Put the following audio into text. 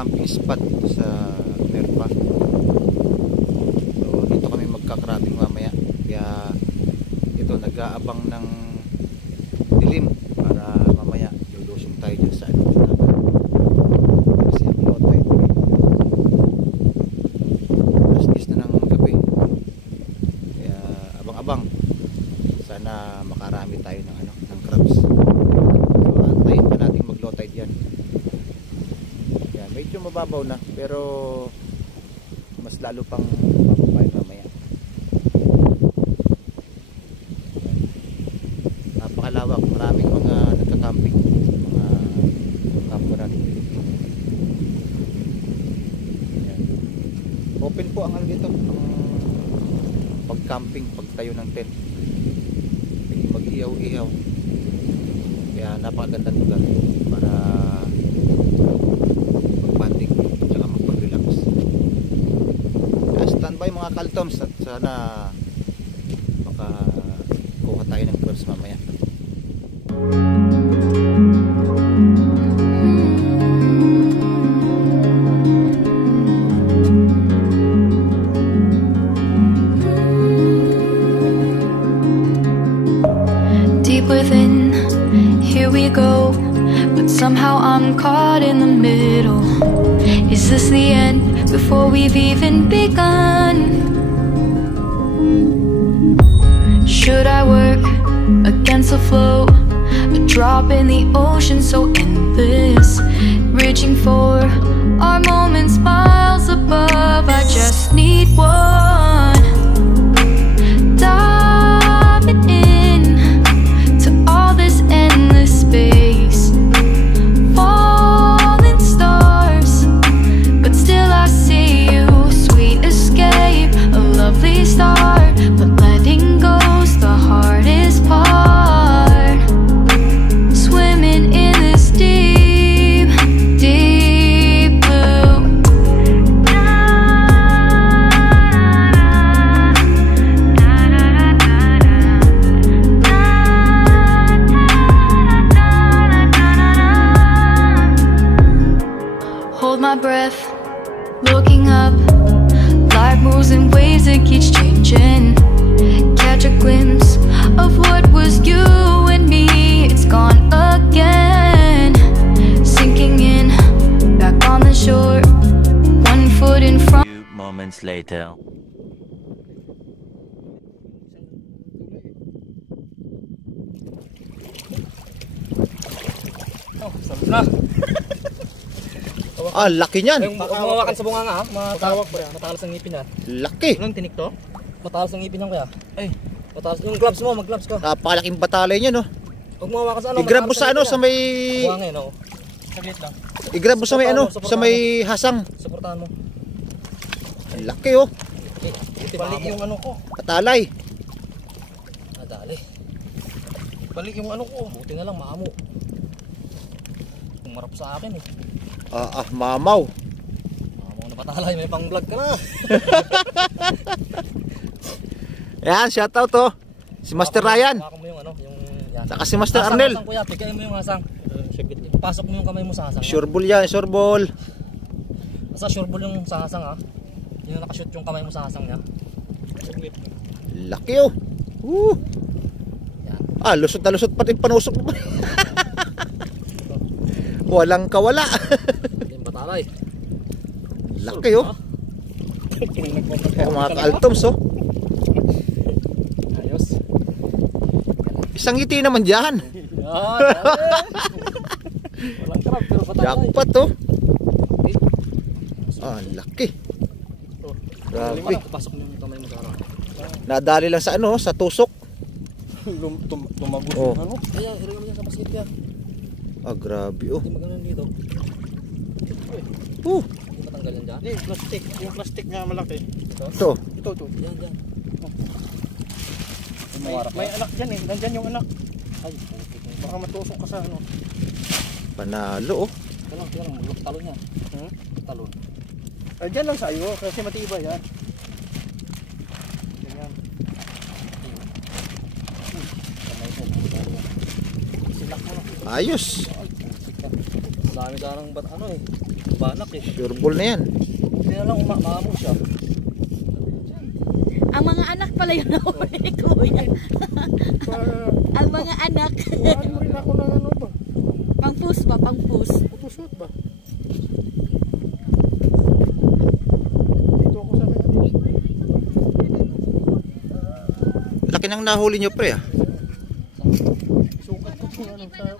camping spot dito sa Nerpa. So dito kami magka-crabbing mamaya. Kaya ito nag-aabang ng dilim para mamaya lulusong tayo dyan sa ano. Kasi ang low tide alas 10 na ng gabi. Kaya abang-abang. Sana makarami tayo ng ano, ng crabs. So antayin pa natin mag-low tide yan. Yan, medyo mababaw na pero mas lalo pang bababa mamaya. Napakalawak, maraming mga nagka-camping, mga camper dito. Yan. Open po ang ano dito, ang pag-camping, pagtayo ng tent. Mag-ihaw-ihaw. Kaya napakagandang lugar para mag-banding at mag-relax. Kaya standby mga kaltoms at sana makakuha tayo ng crabs mamaya. Within, here we go, but somehow I'm caught in the middle. Is this the end before we've even begun? Should I work against the flow, a drop in the ocean so endless, reaching for our moments miles above? I just need one, diving in to all this endless space, falling stars, but still I see you. Sweet escape, a lovely start, but letting go's the hardest part. Swimming in this deep, deep blue. Hold my breath, looking up. Life moves in waves, it keeps changing. Catch a glimpse of what was you and me. It's gone again. Sinking in, back on the shore. 1 foot in front. Few moments later. Oh, sarap na. Ah, laki niyan. Yung mawakan sa bunganga ha, matawag pa yan, matalas ang ngipin yan. Laki. Anong tinik to? Matalas ang ngipin yan kaya. Ay, matalas. Yung gloves mo, mag-gloves ka. Napakalaking batalay niya, no? Huwag mawakan sa ano. I-grab mo sa ano, sa may... Buhangin, oo. Saglit lang. I-grab mo sa may ano, sa may hasang. Suportahan mo. Ang laki, oh. Balik yung ano ko. Batalay. Nadali. Balik yung ano ko. Buti na lang, maamo. Umarap sa akin eh. Mamaw. Maamo na patalay, may pang vlog ka na. Yan, shoutout to. Si Master Ryan. Hawakan mo yung ano, yung yan. Saka si Master Arnel. Hasang, kuya, pigayin mo yung hasang. Ipasok mo yung kamay mo sa hasang. Sureball yan, sureball. Basta sureball yung sa hasang ha. Yung nakashoot yung kamay mo sa hasang niya. Laki, oh. Yan. Lusot na lusot pati panusok mo. Walang kawala. Yung batalay. Laki, oh. Mga ka-altoms, oh. Ayos. Isang ngiti naman dyan. Walang crab pero batalay. Jackpot, oh. Laki. Grabe. Pasok mo yung kamay mo sa ano. Nadali lang sa ano, sa tusok. Tumagos Oh. ano? Kaya hirap mo yan sa basket yan. Grabe, oh. Hindi magano dito. Hindi matanggal yan dyan. Hindi, plastic. Yung plastic nga malaki. Ito. Ito. Yan, yan. May anak dyan eh. Nandyan yung anak. Ay, baka matusok ka sa ano. Panalo, oh. Kaya lang, talon yan. Talon. Ay, dyan lang sa'yo kasi matibay yan. Ganyan. Kamay mo. Silak mo na. Ayos. Dami sanang ano eh. Banak eh. Sure ball na yan. Kaya lang umamamo siya. Ang mga anak pala yung nahuli ni Kuya. Ang mga anak. Kuhaan mo rin ako ng ano ba? Pang-push ba? Pang-push. Putusot ba? Dito ako sa may ano. Laki nang nahuli nyo pre ah. Sukat ko kung ano sa...